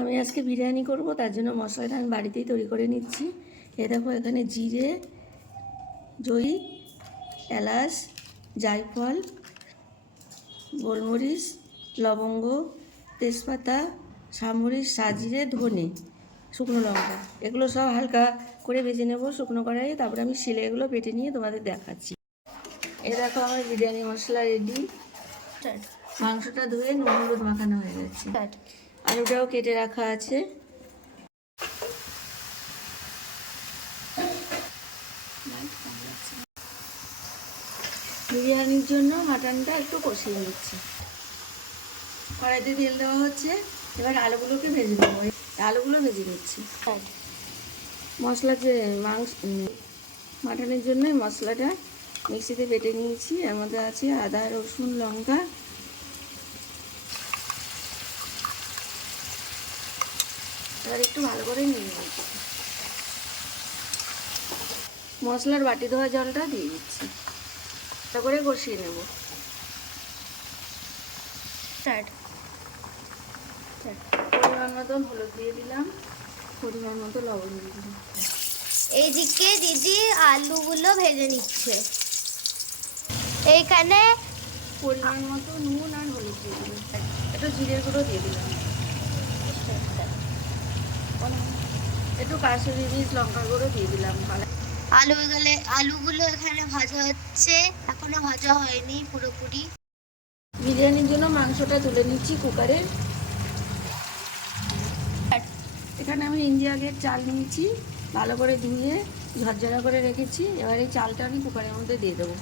আমি আজকে বিরিয়ানি করব তার জন্য মশলাটা আমি বাড়িতেই তৈরি করে নিচ্ছি। এ দেখো এখানে জিরে জয়ী এলাচ জায়ফল গোলমরিচ লবঙ্গ তেজপাতা সামরিচ সাজিরে ধনে শুকনো লঙ্কা। এগুলো সব হালকা করে ভেজে নেব শুকনো কড়াইয়ে তারপরে আমি শিলে এগুলো পেটে নিয়ে তোমাদের দেখাচ্ছি। এ দেখো আমার বিরিয়ানি মশলা রেডি মাংসটা ধুয়ে নুন হলুদ মাখানো হয়ে গেছে। আলুটাও কেটে রাখা আছে। বিরিয়ানির জন্য মাটনটা একটু কষিয়ে নিচ্ছি। কড়াইতে তেল দেওয়া হচ্ছে, এবার আলুগুলোকে ভেজে নেব। আলুগুলো ভেজে নিচ্ছি। মশলা যে মাংস, মাটনের জন্য মশলাটা মিক্সিতে বেটে নিয়েছি। এর মধ্যে আছে আদা, রসুন, লঙ্কা এবার একটু ভালো করে নিয়ে নিচ্ছি। মশলার বাটি ধোয়া জলটা দিয়ে দিচ্ছি। তা করে কষিয়ে নেব। পরিমাণ মতন হলুদ দিয়ে দিলাম। পরিমাণ মতো লবণ দিয়ে দিলাম। এইদিকে দিদি আলুগুলো ভেজে নিচ্ছে। এইখানে পরিমাণ মতো নুন আর হলুদ দিয়ে দিলাম। একটু জিরে গুঁড়ো দিয়ে দিলাম। একটু কাশ্মীরি মির্চ লঙ্কার গুঁড়ো দিয়ে দিলাম আলু গেলে আলুগুলো এখানে ভাজা হচ্ছে এখনও ভাজা হয়নি পুরোপুরি। বিরিয়ানির জন্য মাংসটা তুলে নিচ্ছি কুকারে। এখানে আমি ইন্ডিয়া গেট চাল নিয়েছি ভালো করে ধুয়ে ঝরঝরা করে রেখেছি এবার এই চালটা আমি কুকারের মধ্যে দিয়ে দেবো।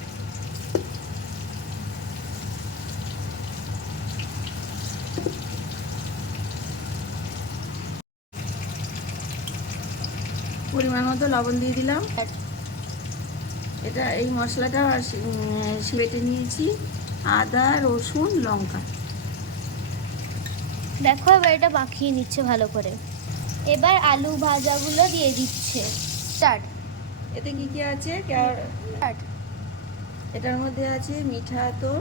পরিমাণ মতো লবণ দিয়ে দিলাম। এটা এই মশলাটা বেটে নিয়েছি। আদা রসুন লঙ্কা। দেখো এবার এটা মাখিয়ে নিচ্ছে ভালো করে। এবার আলু ভাজাগুলো দিয়ে দিচ্ছে। স্টার্ট। এতে কি কি আছে? এটার মধ্যে আছে মিঠা আতর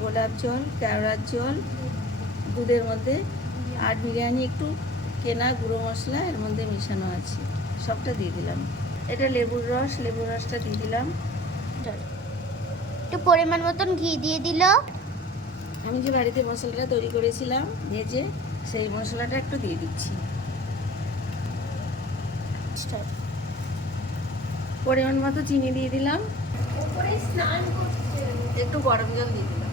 গোলাপ জল কেওড়ার জল দুধের মধ্যে। আর বিরিয়ানি একটু কেনা গুঁড়ো মশলা এর মধ্যে মেশানো আছে। সবটা দিয়ে দিলাম। এটা লেবুর রস লেবুর রসটা দিয়ে দিলাম। একটু পরিমাণ মতন ঘি দিয়ে দিল। আমি যে বাড়িতে মশলাটা তৈরি করেছিলাম ভেজে সেই মশলাটা একটু দিয়ে দিচ্ছি। পরিমাণ মতো চিনি দিয়ে দিলাম। একটু গরম জল দিয়ে দিলাম।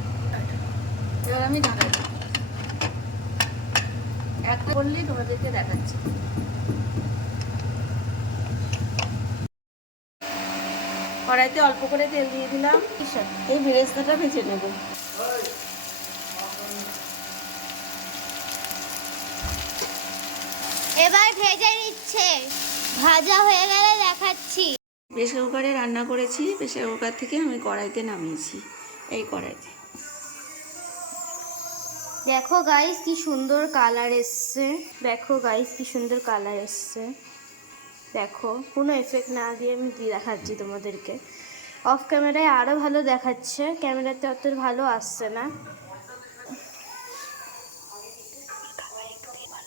এবার আমি ঢাকা। একটা করলেই তোমাদেরকে দেখাচ্ছি। কড়াইতে অল্প করে তেল দিয়ে দিলাম। এই বেরেস্তাটা ভেজে নেব। এবার ভেজে নিচ্ছে। ভাজা হয়ে গেলে দেখাচ্ছি। প্রেশার কুকারে রান্না করেছি। প্রেশার কুকার থেকে আমি কড়াইতে নামিয়েছি। এই কড়াইতে। দেখো গাইস কি সুন্দর কালার এসছে। দেখো গাইস কি সুন্দর কালার এসছে। দেখো, কোনো এফেক্ট না দিয়ে আমি দেখাচ্ছি তোমাদেরকে। অফ ক্যামেরায় আরও ভালো দেখাচ্ছে ক্যামেরাতে অত ভালো আসছে না।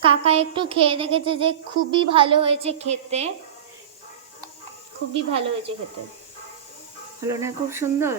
কাকা একটু খেয়ে দেখেছে যে খুবই ভালো হয়েছে খেতে। খুবই ভালো হয়েছে খেতে। হলো না খুব সুন্দর?